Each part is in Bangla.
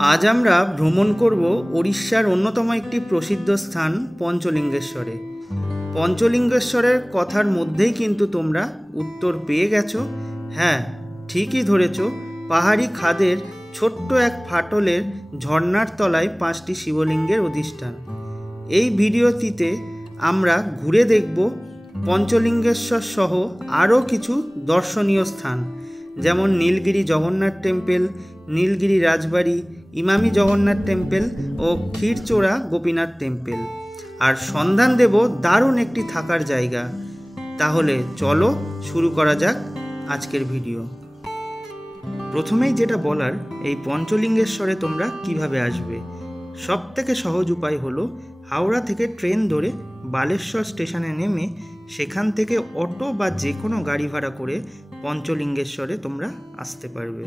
আজ আমরা ভ্রমণ করব ওড়িশার অন্যতম একটি প্রসিদ্ধ স্থান পঞ্চলিঙ্গেশ্বরে। পঞ্চলিঙ্গেশ্বরের কথার মধ্যেই কিন্তু তোমরা উত্তর পেয়ে গেছো। হ্যাঁ, ঠিকই ধরেছ, পাহাড়ি খাদের ছোট্ট এক ফাটলের ঝর্ণার তলায় 5টি শিবলিঙ্গের অধিষ্ঠান। এই ভিডিওটিতে আমরা ঘুরে দেখব পঞ্চলিঙ্গেশ্বর সহ আরও কিছু দর্শনীয় স্থান, যেমন নীলগিরি জগন্নাথ টেম্পল, নীলগিরি রাজবাড়ি, ইমামি জগন্নাথ টেম্পল ও ক্ষীরচোরা গোপীনাথ টেম্পল। আর সন্ধান দেব দারুণ একটি থাকার জায়গা। তাহলে চলো শুরু করা যাক আজকের ভিডিও। প্রথমেই যেটা বলার, এই পঞ্চলিঙ্গেশ্বরে তোমরা কিভাবে আসবে। সবথেকে সহজ উপায় হলো হাওড়া থেকে ট্রেন ধরে বালেশ্বর স্টেশনে নেমে সেখান থেকে অটো বা যে কোনো গাড়ি ভাড়া করে পঞ্চলিঙ্গেশ্বরে তোমরা আসতে পারবে।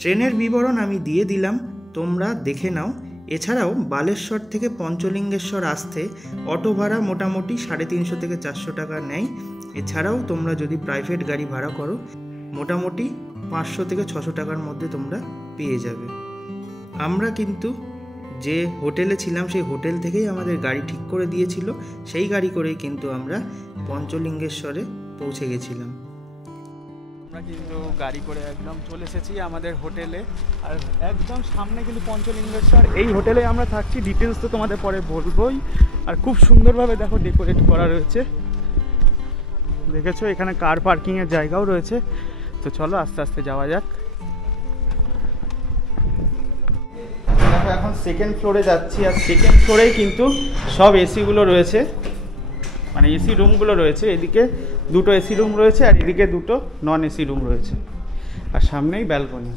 ট্রেনের বিবরণ আমি দিয়ে দিলাম, তোমরা দেখে নাও। এছাড়াও বালেশ্বর থেকে পঞ্চলিঙ্গেশ্বর আসতে অটো ভাড়া মোটামুটি 350 থেকে 400 টাকা নেয়। এছাড়াও তোমরা যদি প্রাইভেট গাড়ি ভাড়া করো মোটামুটি 500 থেকে 600 টাকার মধ্যে তোমরা পেয়ে যাবে। আমরা কিন্তু যে হোটেলে ছিলাম সেই হোটেল থেকেই আমাদের গাড়ি ঠিক করে দিয়েছিল, সেই গাড়ি করেই কিন্তু আমরা পঞ্চলিঙ্গেশ্বরে পৌঁছে গেছিলাম। আমরা কিন্তু গাড়ি করে একদম চলে এসেছি আমাদের হোটেলে, আর একদম সামনে কিন্তু পঞ্চলিঙ্গেশ্বর। এই হোটেলে আমরা থাকছি, ডিটেলস তো তোমাদের পরে বলবোই। আর খুব সুন্দরভাবে দেখো ডেকোরেট করা রয়েছে, দেখেছো এখানে কার পার্কিংয়ের জায়গাও রয়েছে। তো চলো আস্তে আস্তে যাওয়া যাক। দেখো এখন সেকেন্ড ফ্লোরে যাচ্ছি, আর সেকেন্ড ফ্লোরেই কিন্তু সব এসিগুলো রয়েছে, মানে এসি রুমগুলো রয়েছে। এদিকে 2টো এসি রুম রয়েছে আর এদিকে 2টো নন এসি রুম রয়েছে, আর সামনেই ব্যালকনি।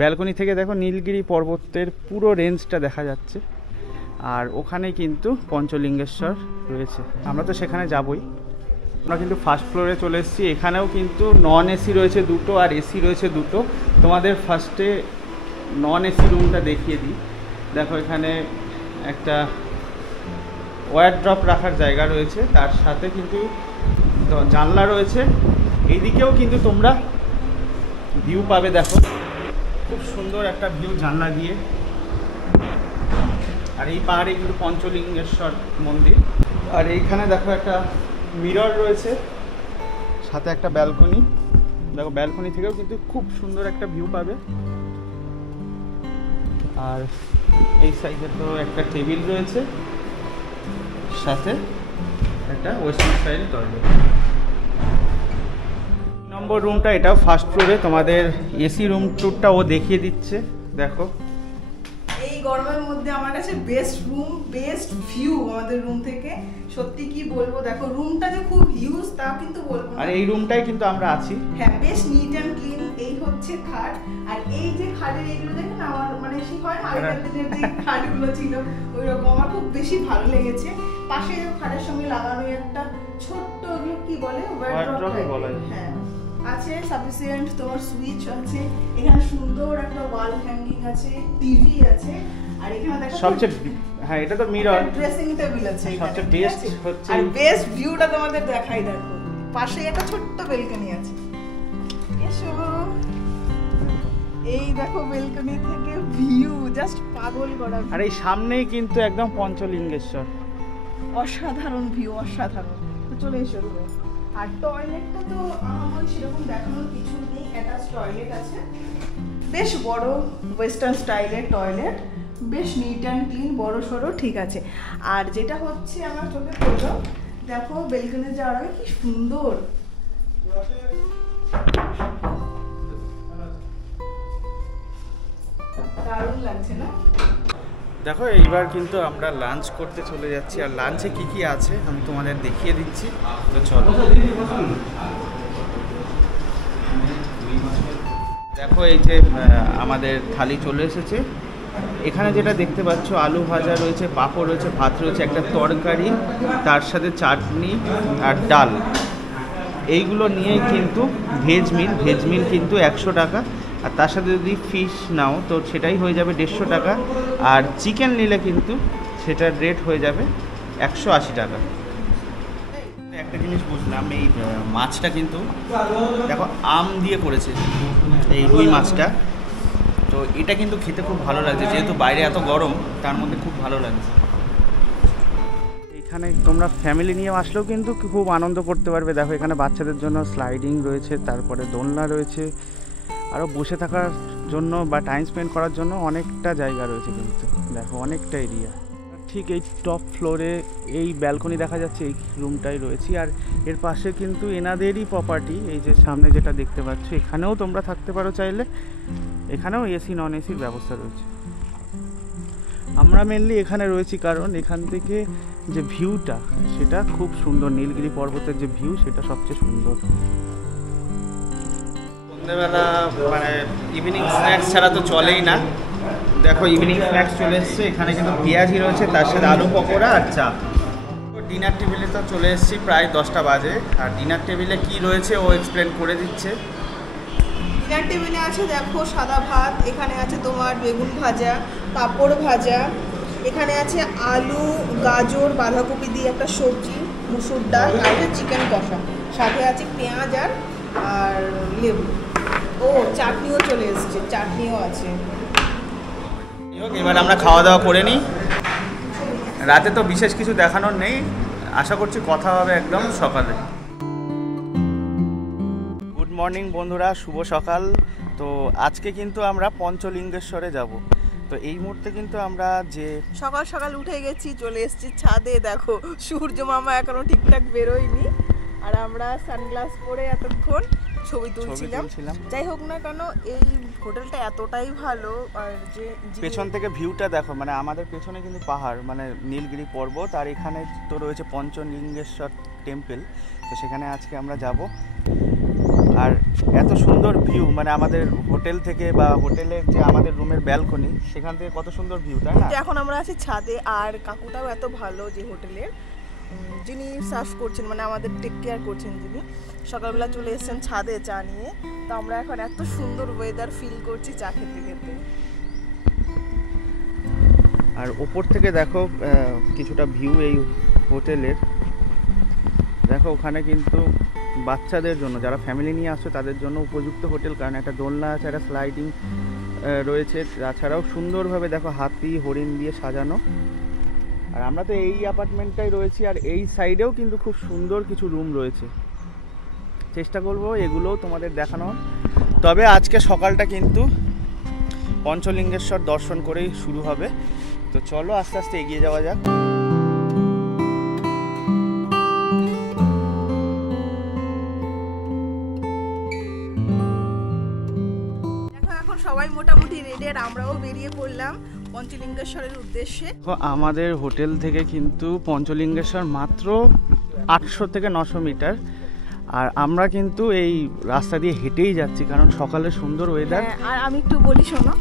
ব্যালকনি থেকে দেখো নীলগিরি পর্বতের পুরো রেঞ্জটা দেখা যাচ্ছে, আর ওখানে কিন্তু পঞ্চলিঙ্গেশ্বর রয়েছে। আমরা তো সেখানে যাবই। আমরা কিন্তু ফার্স্ট ফ্লোরে চলে এসেছি। এখানেও কিন্তু নন এসি রয়েছে 2টো আর এসি রয়েছে 2টো। তোমাদের ফার্স্টে নন এসি রুমটা দেখিয়ে দিই। দেখো এখানে একটা ওয়ারড্রপ রাখার জায়গা রয়েছে, তার সাথে কিন্তু জানলা রয়েছে। এইদিকেও কিন্তু তোমরা ভিউ পাবে, দেখো খুব সুন্দর একটা ভিউ জানলা দিয়ে। আর এই পাহাড়ে কিন্তু পঞ্চলিঙ্গেশ্বর মন্দির। আর এইখানে দেখো একটা মিরর রয়েছে, সাথে একটা ব্যালকনি। দেখো ব্যালকনি থেকেও কিন্তু খুব সুন্দর একটা ভিউ পাবে। আর এই সাইডে তো একটা টেবিল রয়েছে, সাথে একটা ওয়েস্টার্ন স্টাইল টয়লেট। নম্বর রুমটা, এটাও ফার্স্ট ফ্লোরে। তোমাদের এসি রুম টুরটা ও দেখিয়ে দিচ্ছে। দেখো এই গরমের মধ্যে আমার কাছে বেস্ট রুম, বেস্ট ভিউ আমাদের রুম থেকে। সত্যি কি বলবো, দেখো রুমটা যে খুব হিউজ তা কিন্তু বলবো না। আর এই রুমটাই কিন্তু আমরা আছি। হ্যাঁ, বেশ নিট অ্যান্ড ক্লিন। এই হচ্ছে খাট, আর এই যে খাটের এইগুলো দেখেন, আমার মানে সেই হয় না আগের দিনের যে খাটগুলো ছিল ওই রকম, আমার খুব বেশি ভালো লেগেছে। পাশে খাটের সঙ্গে লাগানো একটা ছোট্ট কি বলে ওয়ারড্রপ বলে, হ্যাঁ আছে, সাফিসিয়েন্ট তোমার সুইচ আছে। এখানে সুন্দর একটা ওয়াল হ্যাঙ্গিং আছে, টিভি আছে। আর এখানে দেখো সবচেয়ে, হ্যাঁ এটা তো মিরর, ড্রেসিং টেবিল আছে। সবচেয়ে বেস্ট হচ্ছে আর বেস্ট ভিউটা তোমাদের দেখাই। দেখো পাশে একটা ছোট্ট বেলকনি আছে, এসো। এই দেখো বেলকনি থেকে ভিউ জাস্ট পাগল করা। আর এই সামনেই কিন্তু একদম পঞ্চলিঙ্গেশ্বর। অসাধারণ ভিউ, অসাধারণ। তো চলে এসো। আর টয়লেটটা তো আমার সেরকম দেখানোর কিছু নেই, অ্যাটাচ টয়লেট আছে, বেশ বড় ওয়েস্টার্ন স্টাইলের টয়লেট, বেশ নিট অ্যান্ড ক্লিন, বড় সড়ো, ঠিক আছে। আর যেটা হচ্ছে আমার চোখে পড়লো, দেখো বেলকনি যাওয়ার আগে কি সুন্দর, দারুণ লাগছে না? দেখো এইবার কিন্তু আমরা লাঞ্চ করতে চলে যাচ্ছি, আর লাঞ্চে কি কি আছে আমি তোমাদের দেখিয়ে দিচ্ছি। তো চলো। দেখো এই যে আমাদের থালি চলে এসেছে। এখানে যেটা দেখতে পাচ্ছ, আলু ভাজা রয়েছে, পাঁপড় রয়েছে, ভাত রয়েছে, একটা তরকারি, তার সাথে চাটনি আর ডাল। এইগুলো নিয়েই কিন্তু ভেজ মিল কিন্তু 100 টাকা। আর তার সাথে যদি ফিশ নাও তো সেটাই হয়ে যাবে 150 টাকা। আর চিকেন নিলে কিন্তু সেটার রেট হয়ে যাবে 180 টাকা। একটা জিনিস বুঝলাম, এই মাছটা কিন্তু দেখো আম দিয়ে করেছে, এই রুই মাছটা। তো এটা কিন্তু খেতে খুব ভালো লাগছে, যেহেতু বাইরে এত গরম, তার মধ্যে খুব ভালো লাগছে। এখানে তোমরা ফ্যামিলি নিয়ে আসলেও কিন্তু খুব আনন্দ করতে পারবে। দেখো এখানে বাচ্চাদের জন্য স্লাইডিং রয়েছে, তারপরে দোলনা রয়েছে, আরও বসে থাকার জন্য বা টাইম স্পেন্ড করার জন্য অনেকটা জায়গা রয়েছে। কিন্তু দেখো অনেকটা এরিয়া। ঠিক এই টপ ফ্লোরে এই ব্যালকনি দেখা যাচ্ছে, এই রুমটাই রয়েছি। আর এর পাশে কিন্তু এনাদেরই প্রপার্টি, এই যে সামনে যেটা দেখতে পাচ্ছ, এখানেও তোমরা থাকতে পারো চাইলে। এখানেও এসি নন এসির ব্যবস্থা রয়েছে। আমরা মেনলি এখানে রয়েছি কারণ এখান থেকে যে ভিউটা সেটা খুব সুন্দর, নীলগিরি পর্বতের যে ভিউ সেটা সবচেয়ে সুন্দর। সন্ধ্যেবেলা মানে ইভিনিং স্ন্যাক্স ছাড়া তো চলেই না। দেখো ইভিনিং স্ন্যাক্স চলে এসছে, এখানে কিন্তু পেঁয়াজি রয়েছে, তার সাথে আলু পকোড়া আর চা। ডিনার টেবিলে তো চলে এসেছি, প্রায় 10টা বাজে। আর ডিনার টেবিলে কি রয়েছে ও এক্সপ্লেন করে দিচ্ছে। ডিনার টেবিলে আছে দেখো সাদা ভাত, এখানে আছে তোমার বেগুন ভাজা, পাঁপড় ভাজা, এখানে আছে আলু গাজর বাঁধাকপি দিয়ে একটা সবজি, মুসুর ডাল আর চিকেন কষা, সাথে আছে পেঁয়াজ আর লেবু। ও চাটনিও চলে এসছে, চাটনিও আছে। এবার আমরা খাওয়া দাওয়া করে নিই। রাতে তো বিশেষ কিছু দেখানোর নেই, আশা করছি কথা হবে একদম সকালে। গুড মর্নিং বন্ধুরা, শুভ সকাল। তো আজকে কিন্তু আমরা পঞ্চলিঙ্গেশ্বরে যাব। তো এই মুহূর্তে কিন্তু আমরা যে সকাল সকাল উঠে গেছি, চলে এসেছি ছাদে। দেখো সূর্য মামা এখনো ঠিকঠাক বেরোয়নি, আর আমরা সানগ্লাস পরে এতক্ষণ ছবি তুলছিলাম। যাই হোক না কেন, এই হোটেলটা এতটাই ভালো। আর যে পেছন থেকে ভিউটা দেখো, মানে আমাদের পেছনে কিন্তু পাহাড়, মানে নীলগিরি পর্বত, আর এখানে তো রয়েছে পঞ্চলিঙ্গেশ্বর টেম্পল। তো সেখানে আজকে আমরা যাব। আর এত সুন্দর ভিউ, মানে আমাদের হোটেল থেকে বা হোটেলের যে আমাদের রুমের ব্যালকনি, সেখান থেকে কত সুন্দর ভিউ, তাই না? এখন আমরা আছি ছাদে, আর কাকুটাও এত ভালো যে হোটেলের যিনি সার্ভ করছেন, মানে আমাদের টেক কেয়ার করছেন যিনি, সকালবেলা চলে এসেছেন ছাদে চা নিয়ে। তো আমরা এখন এত সুন্দর ওয়েদার ফিল করছি চা খেতে খেতে। আর ওপর থেকে দেখো কিছুটা ভিউ এই হোটেলের। দেখো ওখানে কিন্তু বাচ্চাদের জন্য, যারা ফ্যামিলি নিয়ে আসছে তাদের জন্য উপযুক্ত হোটেল, কারণ একটা দোলনা আছে, একটা স্লাইডিং রয়েছে, তাছাড়াও সুন্দরভাবে দেখো হাতি হরিণ দিয়ে সাজানো। আর আমরা তো এই অ্যাপার্টমেন্টটাই রয়েছি, আর এই সাইডেও কিন্তু খুব সুন্দর কিছু রুম রয়েছে। চেষ্টা করব এগুলোও তোমাদের দেখানো। তবে আজকে সকালটা কিন্তু পঞ্চলিঙ্গেশ্বর দর্শন করেই শুরু হবে। তো চলো আস্তে আস্তে এগিয়ে যাওয়া যাক। এখন সবাই মোটামুটি রেডি, আর আমরাও বেরিয়ে পড়লাম পঞ্চলিঙ্গেশ্বরের উদ্দেশ্যে। আমাদের হোটেল থেকে কিন্তু পঞ্চলিঙ্গেশ্বর মাত্র 800 থেকে 900 মিটার। আর আমরা কিন্তু এই রাস্তা দিয়ে হেঁটেই যাচ্ছি, কারণ সকালে সুন্দর ওয়েদার। আর আমি একটু বলি শোনো,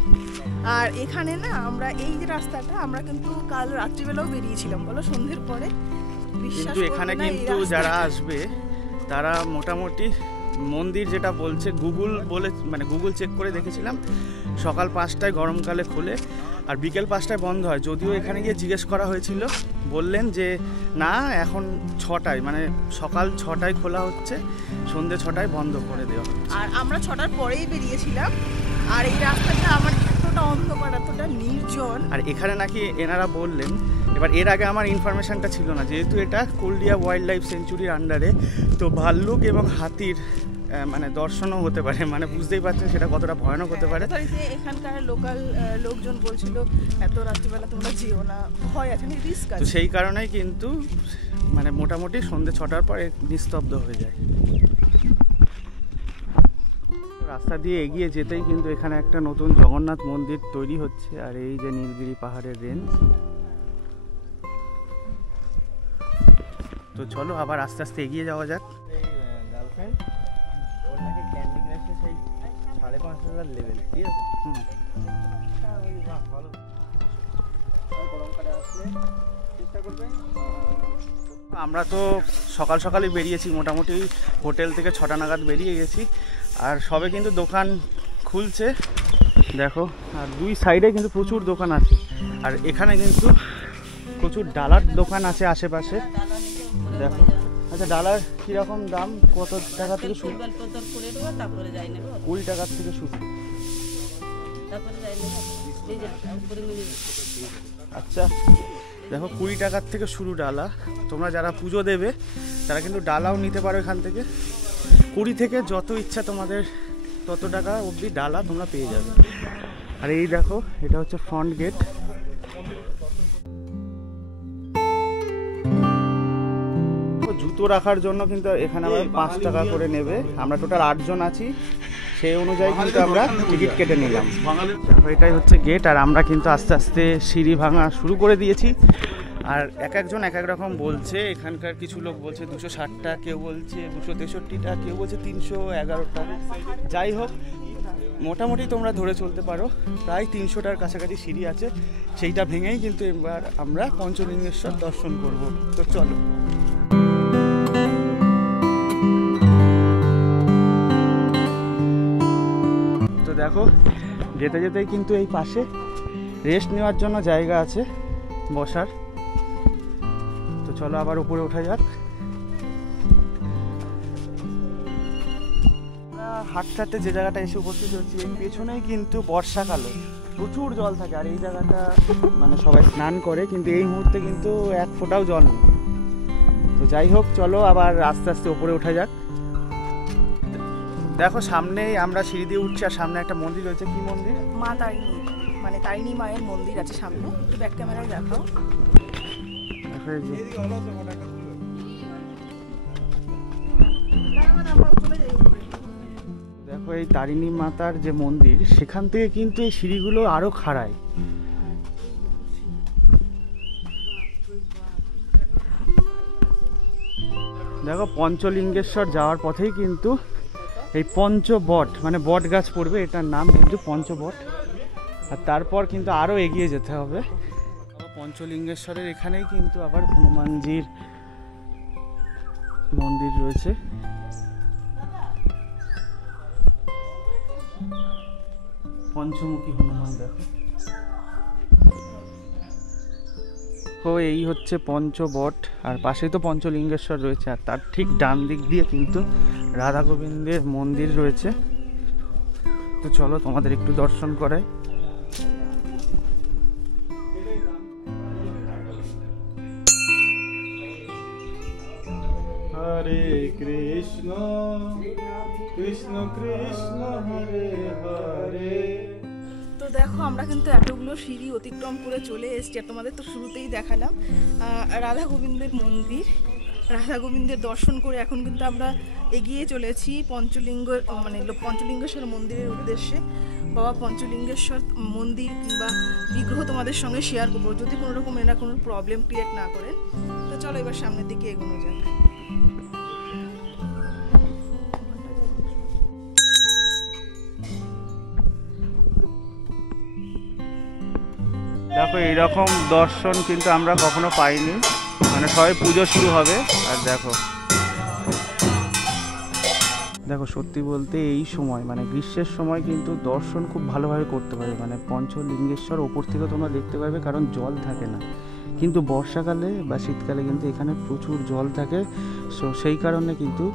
আর এখানে না আমরা এই যে রাস্তাটা, আমরা কিন্তু কাল রাত্রিবেলাও বেরিয়েছিলাম, বলো সন্ধ্যের পরে। কিন্তু এখানে কিন্তু যারা আসবে তারা মোটামুটি মন্দির যেটা বলছে, গুগল বলে, মানে গুগল চেক করে দেখেছিলাম, সকাল 5টায় গরমকালে খোলে আর বিকেল 5টায় বন্ধ হয়। যদিও এখানে গিয়ে জিজ্ঞেস করা হয়েছিল, বললেন যে না, এখন 6টায়, মানে সকাল 6টায় খোলা হচ্ছে, সন্ধ্যে 6টায় বন্ধ করে দেওয়া হচ্ছে। আর আমরা 6টার পরেই বেরিয়েছিলাম। আর এই রাস্তাটা আমার এতটা অন্ধকার, এতটা নির্জন। আর এখানে নাকি এনারা বললেন, এবার এর আগে আমার ইনফরমেশনটা ছিল না, যেহেতু এটা কুলডিয়া ওয়াইল্ড লাইফ সেঞ্চুরির আন্ডারে, তো ভাল্লুক এবং হাতির মানে দর্শনও হতে পারে, মানে বুঝতেই পারছেন সেটা কতটা ভয়ানক হতে পারে। এখানকার লোকাল লোকজন বলছিল এত রাত্রিবেলা তোমরা যেও না, ভয় আছে, রিস্ক আছে। তো সেই কারণেই কিন্তু মানে মোটামুটি সন্ধ্যে 6টার পরে নিস্তব্ধ হয়ে যায়। রাস্তা দিয়ে এগিয়ে যেতেই কিন্তু এখানে একটা নতুন জগন্নাথ মন্দির তৈরি হচ্ছে, আর এই যে নীলগিরি পাহাড়ের রেঞ্জ। তো চলো আবার আস্তে আস্তে এগিয়ে যাওয়া যাক। গার্লফ্রেন্ড ওর নাকি ক্যান্ডি ক্রাশে সেই 5,500 লেভেল, ঠিক আছে? ভালো। গরমকালে আসলে চেষ্টা করবেন। আমরা তো সকাল সকালই বেরিয়েছি, মোটামুটি হোটেল থেকে 6টা নাগাদ বেরিয়ে গেছি। আর সবে কিন্তু দোকান খুলছে দেখো, আর দুই সাইডে কিন্তু প্রচুর দোকান আছে। আর এখানে কিন্তু প্রচুর ডালার দোকান আছে আশেপাশে, দেখো আচ্ছা ডালার কীরকম দাম, কত টাকা থেকে শুরু? 20 টাকার থেকে শুরু। আচ্ছা দেখো 20 টাকার থেকে শুরু ডালা। তোমরা যারা পুজো দেবে তারা কিন্তু ডালাও নিতে পারো এখান থেকে। 20 থেকে যত ইচ্ছা তোমাদের তত টাকা অবধি ডালা তোমরা পেয়ে যাবে। আর এই দেখো এটা হচ্ছে ফ্রন্ট গেট। জুতো রাখার জন্য কিন্তু এখানে আবার 5 টাকা করে নেবে। আমরা টোটাল 8 জন আছি, সেই অনুযায়ী কিন্তু আমরা টিকিট কেটে নিলাম। এটাই হচ্ছে গেট। আর আমরা কিন্তু আস্তে আস্তে সিঁড়ি ভাঙা শুরু করে দিয়েছি। আর এক একজন এক এক রকম বলছে। এখানকার কিছু লোক বলছে 260টা, কেউ বলছে 263টা, কেউ বলছে 311টা। যাই হোক মোটামুটি তোমরা ধরে চলতে পারো প্রায় 300টার কাছাকাছি সিঁড়ি আছে। সেইটা ভেঙেই কিন্তু এবার আমরা পঞ্চলিঙ্গেশ্বর দর্শন করব। তো চলো। তো দেখো যেতে যেতেই কিন্তু এই পাশে রেস্ট নেওয়ার জন্য জায়গা আছে বসার। তো চলো আবার উপরে ওঠা যাক। হাঁটতে হাঁটতে যে জায়গাটা এসে উপস্থিত হচ্ছে এর পেছনেই কিন্তু বর্ষাকালে প্রচুর জল থাকে। আর এই জায়গাটা মানে সবাই স্নান করে, কিন্তু এই মুহূর্তে কিন্তু এক ফোঁটাও জল নেই। তো যাই হোক চলো আবার আস্তে আস্তে উপরে ওঠা যাক। দেখো সামনেই আমরা সিঁড়ি দিয়ে উঠছি আর সামনে একটা মন্দির রয়েছে। কি মন্দির? মা তারিণী, মানে তারিণী মায়ের মন্দির আছে সামনে। একটু ব্যাক ক্যামেরায় দেখাও। দেখো এই তারিণী মাতার যে মন্দির, সেখান থেকে কিন্তু এই সিঁড়িগুলো আরো খাড়ায়। দেখো পঞ্চলিঙ্গেশ্বর যাওয়ার পথেই কিন্তু এই পঞ্চবট মানে বট গাছ পড়বে, এটার নাম কিন্তু পঞ্চবট। আর তারপর কিন্তু আরও এগিয়ে যেতে হবে। পঞ্চলিঙ্গেশ্বরের এখানেই কিন্তু আবার হনুমানজির মন্দির রয়েছে। পঞ্চমুখী হনুমান দেখো। তো এই হচ্ছে পঞ্চবট, আর পাশেই তো পঞ্চলিঙ্গেশ্বর রয়েছে। আর তার ঠিক ডান দিক দিয়ে কিন্তু রাধা গোবিন্দের মন্দির রয়েছে। তো চলো তোমাদের একটু দর্শন করাই। হরে কৃষ্ণ কৃষ্ণ কৃষ্ণ হরে হরে। তো দেখো আমরা কিন্তু এতগুলো সিঁড়ি অতিক্রম করে চলে এসেছি। আর তোমাদের তো শুরুতেই দেখালাম রাধা গোবিন্দের মন্দির। রাধা গোবিন্দের দর্শন করে এখন কিন্তু আমরা এগিয়ে চলেছি পঞ্চলিঙ্গেশ্বর মন্দিরের উদ্দেশ্যে। বাবা পঞ্চলিঙ্গেশ্বর মন্দির কিংবা বিগ্রহ তোমাদের সঙ্গে শেয়ার করবো, যদি কোনো রকম এরা কোনো প্রবলেম ক্রিয়েট না করেন। তো চলো এবার সামনের দিকে এগোনো যাক। দেখো এইরকম দর্শন কিন্তু আমরা কখনো পাইনি। মানে সবাই পুজো শুরু হবে আর দেখো দেখো সত্যি বলতে এই সময় মানে গ্রীষ্মের সময় কিন্তু দর্শন খুব ভালোভাবে করতে পারবে। মানে পঞ্চলিঙ্গেশ্বর ওপর থেকে তোমরা দেখতে পাবে, কারণ জল থাকে না। কিন্তু বর্ষাকালে বা শীতকালে কিন্তু এখানে প্রচুর জল থাকে। সো সেই কারণে কিন্তু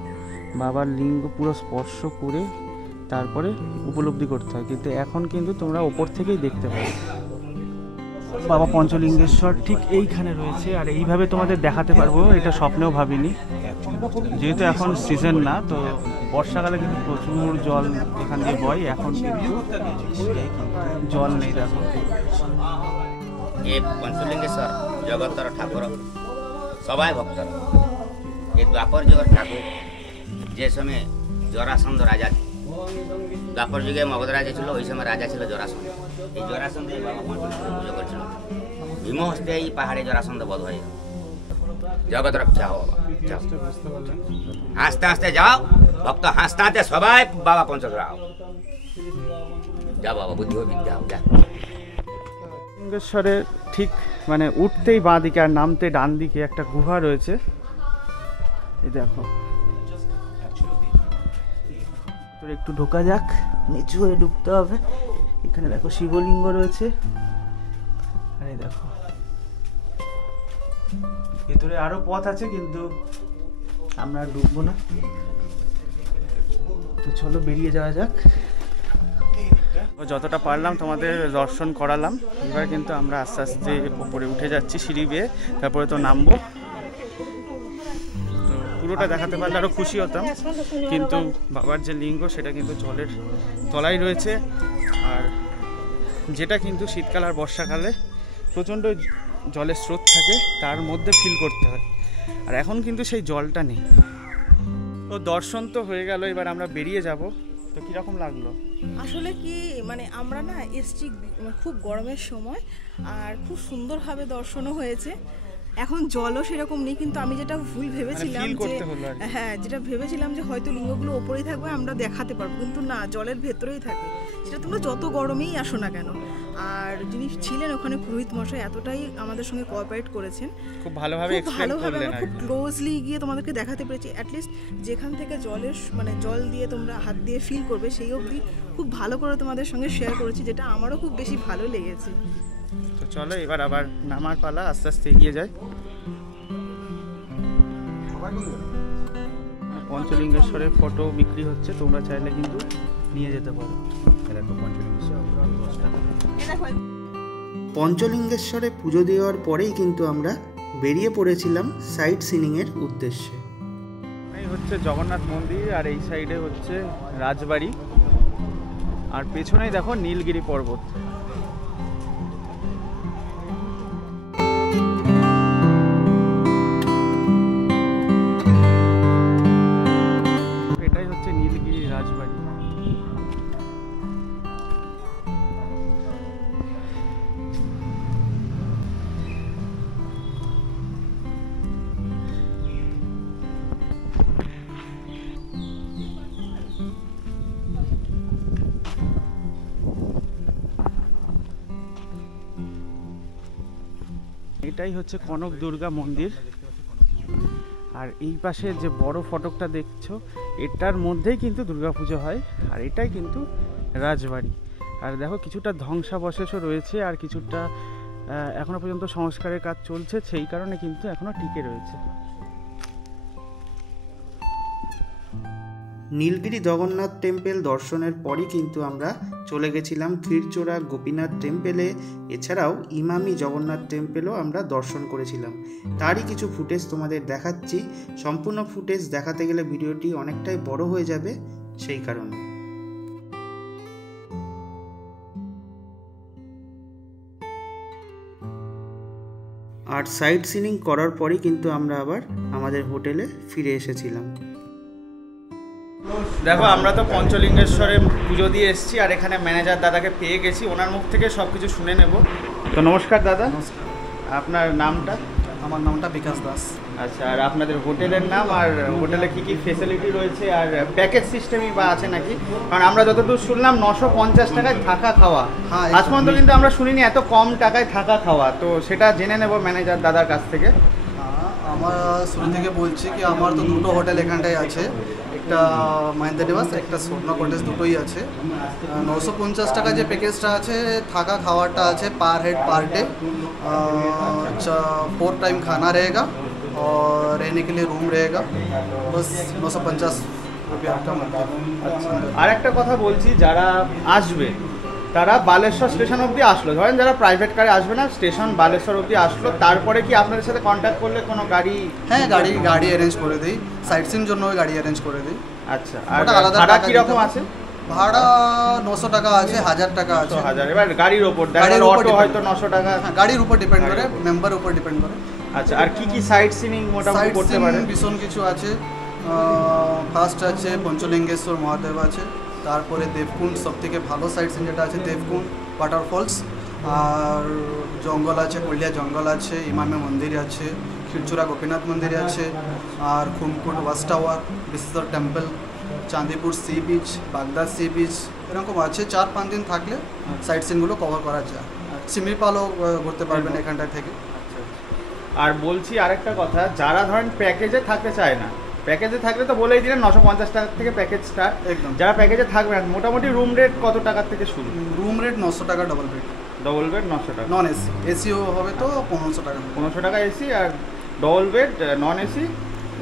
বাবার লিঙ্গ পুরো স্পর্শ করে তারপরে উপলব্ধি করতে হয়। কিন্তু এখন কিন্তু তোমরা ওপর থেকেই দেখতে পাবে। বাবা পঞ্চলিঙ্গেশ্বর ঠিক এইখানে রয়েছে। আর এইভাবে তোমাদের দেখাতে পারবো এটা স্বপ্নেও ভাবিনি। যেহেতু এখন সিজন না, তো বর্ষাকালে কিন্তু প্রচুর জল এখান দিয়ে বয়। এখন কিন্তু জল নেই। দেখো এ পঞ্চলিঙ্গেশ্বর জগতর ঠাকুর সবাই ভক্তর। এ দ্বাপর যুগের ঠাকুর। যে সময় জরাসন্ধ রাজা, দ্বাপর যুগে মগধ রাজা ছিল, ওই সময় রাজা ছিল জরাসন্ধ। এই জরাসন্ধ বাবা পঞ্চলিঙ্গেশ্বর পুজো করছিল। ভীম হস্তে এই পাহাড়ে জরাসন্ধ বধ হয়ে জগৎ রক্ষা হো। হাসতে হাসতে যাও ভক্ত, হাসতে হাসতে সবাই বাবা পঞ্চলিঙ্গেশ্বর আও। যা বাবা বুদ্ধি ও বিদ্যা যা। লিঙ্গেশ্বরে ঠিক মানে উঠতেই বাঁ দিকে আর নামতে ডান দিকে একটা গুহা রয়েছে। এই দেখো তো একটু ঢোকা যাক, নিচু হয়ে ঢুকতে হবে। এখানে দেখো শিবলিঙ্গ রয়েছে। আর এই দেখো ভেতরে আরো পথ আছে, কিন্তু আমরা ডুববো না, তো চলো বেরিয়ে যাওয়া যাক। যতটা পারলাম তোমাদের দর্শন করালাম, এবার কিন্তু আমরা আস্তে আস্তে উপরে উঠে যাচ্ছি সিঁড়ি বেয়ে, তারপরে তো নামবো। তো পুরোটা দেখাতে পারলে আরও খুশি হতাম, কিন্তু বাবার যে লিঙ্গ সেটা কিন্তু জলের তলায় রয়েছে, আর যেটা কিন্তু শীতকাল আর বর্ষাকালে প্রচণ্ড জলের স্রোত থাকে, তার মধ্যে ফিল করতে হয়। আর এখন কিন্তু সেই জলটা নেই। তো দর্শন তো হয়ে গেল, এবার আমরা বেরিয়ে যাব। তো কীরকম লাগলো? আসলে কি মানে আমরা না এসছি খুব গরমের সময়, আর খুব সুন্দরভাবে দর্শনও হয়েছে। এখন জলও সেরকম নেই, কিন্তু আমি যেটা ভুল ভেবেছিলাম হ্যাঁ, যেটা ভেবেছিলাম যে হয়তো লিঙ্গগুলো ওপরেই থাকবে, আমরা দেখাতে পারবো, কিন্তু না, জলের ভেতরেই থাকে। সেটা তোমরা যত গরমেই আসো না কেন। আর যিনি ছিলেন ওখানে পুরোহিত মশাই এতটাই আমাদের সঙ্গে কোঅপারেট করেছেন, খুব ভালোভাবে আমরা খুব ক্লোজলি গিয়ে তোমাদেরকে দেখাতে পেরেছি। অ্যাটলিস্ট যেখান থেকে জলের মানে জল দিয়ে তোমরা হাত দিয়ে ফিল করবে সেই অবধি খুব ভালো করে তোমাদের সঙ্গে শেয়ার করেছি, যেটা আমারও খুব বেশি ভালো লেগেছে। তো চলো এবার আবার নামার পালা, আস্তে আস্তে এগিয়ে যায়। পঞ্চলিঙ্গেশ্বরের ফটো বিক্রি হচ্ছে, তোমরা চাইলে কিন্তু নিয়ে যেতে পারো। পঞ্চলিঙ্গেশ্বরে পুজো দেওয়ার পরেই কিন্তু আমরা বেরিয়ে পড়েছিলাম সাইট সিনিংয়ের উদ্দেশ্যে। এই হচ্ছে জগন্নাথ মন্দির, আর এই সাইডে হচ্ছে রাজবাড়ি, আর পেছনেই দেখো নীলগিরি পর্বত। এটাই হচ্ছে নীলগিরি রাজবাড়ি। এটাই হচ্ছে কনক দুর্গা মন্দির, আর এই পাশে যে বড় ফটকটা দেখছো এটার মধ্যেই কিন্তু দুর্গাপুজো হয়, আর এটাই কিন্তু রাজবাড়ি। আর দেখো কিছুটা ধ্বংসাবশেষও রয়েছে, আর কিছুটা এখনো পর্যন্ত সংস্কারের কাজ চলছে, সেই কারণে কিন্তু এখনো টিকে রয়েছে। নীলগিরি জগন্নাথ টেম্পল দর্শনের পরই কিন্তু আমরা চলে গেছিলাম ক্ষীরচোরা গোপীনাথ টেম্পলে। এছাড়াও ইমামি জগন্নাথ টেম্পলও আমরা দর্শন করেছিলাম। তারই কিছু ফুটেজ তোমাদের দেখাচ্ছি। সম্পূর্ণ ফুটেজ দেখাতে গেলে ভিডিওটি অনেকটাই বড় হয়ে যাবে, সেই কারণে। আর সাইট সিনিং করার পরই কিন্তু আমরা আবার আমাদের হোটেলে ফিরে এসেছিলাম। দেখো আমরা তো পঞ্চলিঙ্গেশ্বরে পুজো দিয়ে এসেছি, আর এখানে ম্যানেজার দাদাকে পেয়ে গেছি, ওনার মুখ থেকে সব কিছু শুনে নেব। তো নমস্কার দাদা, আপনার নামটা? আমার নামটা বিকাশ দাস। আচ্ছা, আর আপনাদের হোটেলের নাম, আর হোটেলে কি কি ফেসিলিটি রয়েছে, আর প্যাকেজ সিস্টেমই বা আছে নাকি? কারণ আমরা যতদূর শুনলাম 950 টাকায় থাকা খাওয়া, আজ পর্যন্ত কিন্তু আমরা শুনিনি এত কম টাকায় থাকা খাওয়া। তো সেটা জেনে নেব ম্যানেজার দাদার কাছ থেকে। আমার শুরু থেকে বলছি কি আমার তো দুটো হোটেল এখানটায় আছে, একটা মহেন্দ্র নিবাস, একটা স্বর্ণ কটেজ, দুটোই আছে। 950 টাকা যে প্যাকেজটা আছে, থাকা খাওয়াটা আছে পার हेड पर डे, 4 टाइम खाना रहेगा और रहने के लिए रूम रहेगा, बस 950 रुपया का मतलब। আর একটা কথা বলছি, যারা আসবে তারা বালেশ্বর স্টেশন অবধি আসলো, ধরেন যারা প্রাইভেট কারে আসবে না, স্টেশন বালেশ্বর অবধি আসলো, তারপরে কি আপনাদের সাথে কন্ট্যাক্ট করলে কোনো গাড়ি? হ্যাঁ, গাড়ি অ্যারেঞ্জ করে দিই, সাইট সিন জন্য গাড়ি অ্যারেঞ্জ করে দিই। আচ্ছা, আর ভাড়া কীরকম আছে? ভাড়া 900 টাকা আছে, 1000 টাকা আছে। 1000, এবার গাড়ির ওপর, অটো হয়তো 900 টাকা। হ্যাঁ, গাড়ির উপর ডিপেন্ড করে, মেম্বার উপর ডিপেন্ড করে। আচ্ছা, আর কি কি সাইট সিনিং মোটামুটি করতে পারে? ভীষণ কিছু আছে। ফার্স্ট আছে পঞ্চলিঙ্গেশ্বর মহাদেব আছে, তারপরে দেবকুণ্ড, সব থেকে ভালো সাইট সিন যেটা আছে দেবকুণ্ড ওয়াটারফলস, আর জঙ্গল আছে, কুলিয়া জঙ্গল আছে, ইমামে মন্দির আছে, ক্ষীরচোরা গোপীনাথ মন্দির আছে, আর Khumkut watch tower, Bisweswar temple, Chandipur sea beach, Bagda sea beach, এরকম আছে। 4-5 দিন থাকলে সাইট সিনগুলো কভার করা যায়। শিমিরপালও ঘুরতে পারবেন এখানটা থেকে। আর বলছি আরেকটা কথা, যারা ধরেন প্যাকেজে থাকতে চায় না, প্যাকেজে থাকলে তো বলেই দিলেন 950 টাকা থেকে প্যাকেজ স্টার্ট, একদম। যারা প্যাকেজে থাকবে না, মোটামুটি রুম রেট কত টাকা থেকে শুরু? রুম রেট 900 টাকা ডবল বেড। ডবল বেড 900 টাকা, নন এসি। এসিও হবে তো 1500 টাকা। 1500 টাকা এসি, আর ডবল বেড নন এসি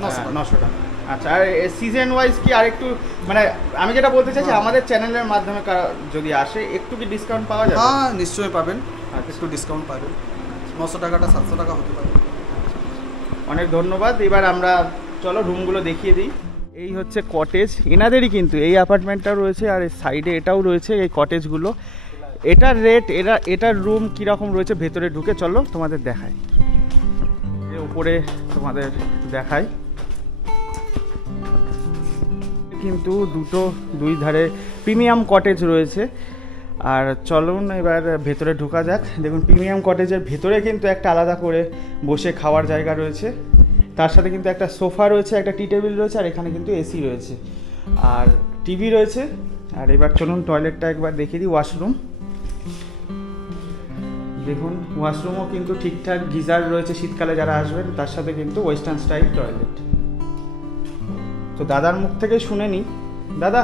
900 টাকা। আচ্ছা, আর সিজন ওয়াইজ কি আর একটু মানে আমি যেটা বলতে চাইছি আমাদের চ্যানেলের মাধ্যমে যদি আসে একটু কি ডিসকাউন্ট পাওয়া যাবে? হ্যাঁ নিশ্চয়ই পাবেন, একটু ডিসকাউন্ট পাবেন। 900 টাকাটা 700 টাকা হতে পারে। অনেক ধন্যবাদ। এবার আমরা চলো রুমগুলো দেখিয়ে দিই। এই হচ্ছে কটেজ, এনাদেরই কিন্তু এই অ্যাপার্টমেন্টটাও রয়েছে আর এই সাইডে এটাও রয়েছে এই কটেজগুলো। এটার রেট এটার রুম কীরকম রয়েছে ভেতরে ঢুকে চলো তোমাদের দেখাই, উপরে তোমাদের দেখাই। কিন্তু দুই ধারে প্রিমিয়াম কটেজ রয়েছে। আর চলুন এবার ভেতরে ঢোকা যাক। দেখুন প্রিমিয়াম কটেজের ভেতরে কিন্তু একটা আলাদা করে বসে খাওয়ার জায়গা রয়েছে, তার সাথে কিন্তু একটা সোফা রয়েছে, একটা টি টেবিল রয়েছে, আর এখানে কিন্তু এসি রয়েছে আর টিভি রয়েছে। আর এবার চলুন টয়লেটটা একবার দেখিয়ে দিই। ওয়াশরুম দেখুন, ওয়াশরুমও কিন্তু ঠিকঠাক গিজার রয়েছে শীতকালে যারা আসবেন, তার সাথে কিন্তু ওয়েস্টার্ন স্টাইল টয়লেট। তো দাদার মুখ থেকে শুনে নিই। দাদা,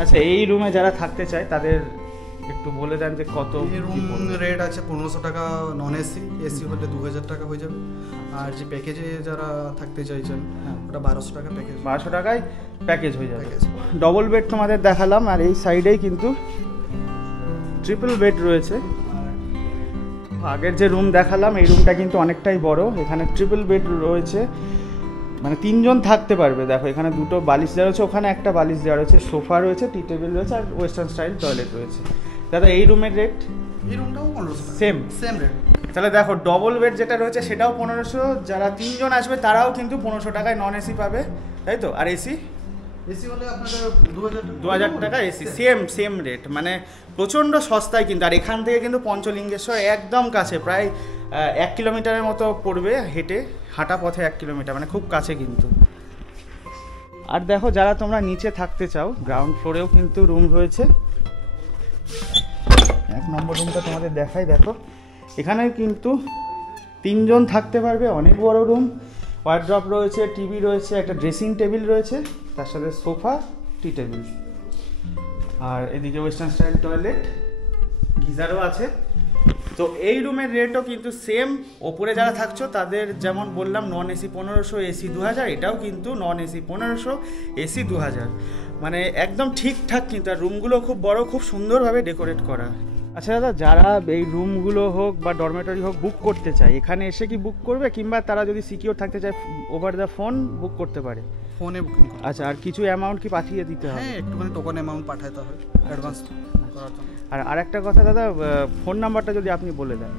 আচ্ছা এই রুমে যারা থাকতে চায় তাদের একটু বলে দেন যে কত? এই রুম রেট আছে 1500 টাকা নন এসি, এসি হলে 2000 টাকা হয়ে যাবে। আর যে প্যাকেজে যারা থাকতে চাইছেন ওটা 1200 টাকা প্যাকেজ। 1200 টাকায় প্যাকেজ হয়ে যাবে। ডবল বেড তোমাদের দেখালাম, আর এই সাইডেই কিন্তু ট্রিপল বেড রয়েছে। আগের যে রুম দেখালাম এই রুমটা কিন্তু অনেকটাই বড়, এখানে ট্রিপল বেড রয়েছে, মানে 3 জন থাকতে পারবে। দেখো এখানে 2টো বালিশ দেওয়া রয়েছে, ওখানে একটা বালিশ দেওয়া রয়েছে, সোফা রয়েছে, টি টেবিল রয়েছে আর ওয়েস্টার্ন স্টাইল টয়লেট রয়েছে। দাদা এই রুমের রেট? এই রুমটাও 1500 সেম রেট। তাহলে দেখো ডবল বেড যেটা রয়েছে সেটাও 1500, যারা 3 জন আসবে তারাও কিন্তু 1500 টাকায় নন এসি পাবে, তাই তো? আর এসি হলে আপনাদের 2000 টাকা এসি, সেম রেট, মানে প্রচণ্ড সস্তায় কিন্তু। আর এখান থেকে কিন্তু পঞ্চলিঙ্গেশ্বর একদম কাছে, প্রায় 1 কিলোমিটারের মতো পড়বে হেঁটে, হাঁটা পথে 1 কিলোমিটার, মানে খুব কাছে কিন্তু। আর দেখো যারা তোমরা নিচে থাকতে চাও, গ্রাউন্ড ফ্লোরেও কিন্তু রুম রয়েছে। 1 নম্বর রুমটা তোমাদের দেখাই। দেখো এখানে কিন্তু 3 জন থাকতে পারবে, অনেক বড় রুম। ওয়ার্ড্রপ রয়েছে, টিভি রয়েছে, একটা ড্রেসিং টেবিল রয়েছে, তার সাথে সোফা, টি টেবিল, আর এদিকে ওয়েস্টার্ন স্টাইল টয়লেট, গিজারও আছে। তো এই রুমের রেটও কিন্তু সেম। ওপরে যারা থাকছো তাদের যেমন বললাম নন এসি 1500, এসি 2000, এটাও কিন্তু নন এসি 1500, এসি 2000, মানে একদম ঠিকঠাক কিন্তু। আর রুমগুলো খুব বড়, খুব সুন্দরভাবে ডেকোরেট করা। আচ্ছা দাদা, যারা এই রুমগুলো হোক বা ডরমেটরি হোক বুক করতে চায়, এখানে এসে কি বুক করবে, কিংবা তারা যদি সিকিউর থাকতে চায় ওভার দ্য ফোন বুক করতে পারে? ফোনে বুকিং। আচ্ছা, আর কিছু অ্যামাউন্ট কি পাঠিয়ে দিতে হবে? হ্যাঁ, একটুখানি টোকন অ্যামাউন্ট পাঠাতে হবে অ্যাডভান্স করার জন্য। আর আরেকটা কথা দাদা, ফোন নাম্বারটা যদি আপনি বলে দেন।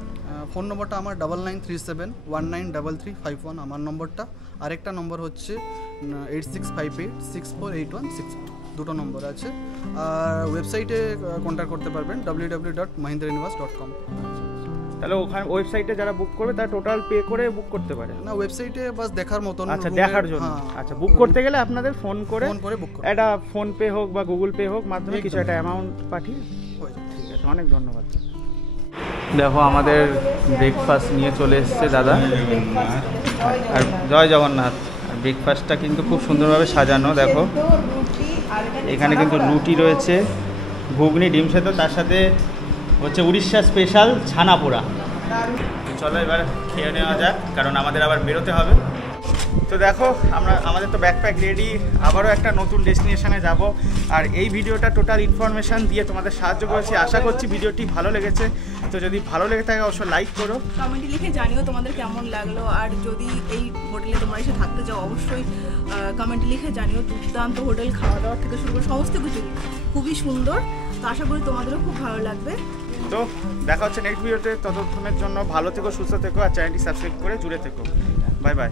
ফোন নম্বরটা আমার 9937193351 আমার নম্বরটা। আরেকটা নম্বর হচ্ছে 8658648164, দুটো নম্বর আছে। আর ওয়েবসাইটে কন্ট্যাক্ট করতে পারবেন www.mahindranivas.com। তাহলে ওখানে ওয়েবসাইটে যারা বুক করবে তারা টোটাল পে করে বুক করতে পারে? না, ওয়েবসাইটে বাস দেখার মতন। আচ্ছা, দেখার জন্য। আচ্ছা, বুক করতে গেলে আপনাদের ফোন করে বুক করুন। একটা ফোন পে হোক বা গুগল পে হোক মাধ্যমে কিছু একটা অ্যামাউন্ট পাঠিয়ে হয়ে যাবে। ঠিক আছে, অনেক ধন্যবাদ। দেখো আমাদের ব্রেকফাস্ট নিয়ে চলে এসেছে দাদা। আর জয় জগন্নাথ। ব্রেকফাস্টটা কিন্তু খুব সুন্দরভাবে সাজানো। দেখো এখানে কিন্তু রুটি রয়েছে, ঘুগনি, ডিম সেদ্ধ, তার সাথে হচ্ছে উড়িষ্যা স্পেশাল ছানা পোড়া। চলো এবার খেয়ে নেওয়া যাক, কারণ আমাদের আবার বেরোতে হবে। তো দেখো আমাদের তো ব্যাকপ্যাক রেডি, আবারও একটা নতুন ডেস্টিনেশনে যাব। আর এই ভিডিওটা টোটাল ইনফরমেশান দিয়ে তোমাদের সাহায্য করেছি। আশা করছি ভিডিওটি ভালো লেগেছে। তো যদি ভালো লেগে থাকে অবশ্যই লাইক করো, কমেন্টে লিখে জানিও তোমাদের কেমন লাগলো। আর যদি এই হোটেলে তোমরা এসে থাকতে চাও অবশ্যই কমেন্টে লিখে জানিও। দুর্দান্ত হোটেল, খাওয়া দাওয়া থেকে শুরু করে সমস্ত কিছু খুবই সুন্দর। তো আশা করি তোমাদেরও খুব ভালো লাগবে। তো দেখা হচ্ছে নেক্সট ভিডিওতে। ততক্ষণের জন্য ভালো থেকো, সুস্থ থেকো, আর চ্যানেলটি সাবস্ক্রাইব করে জুড়ে থেকো। Bye bye.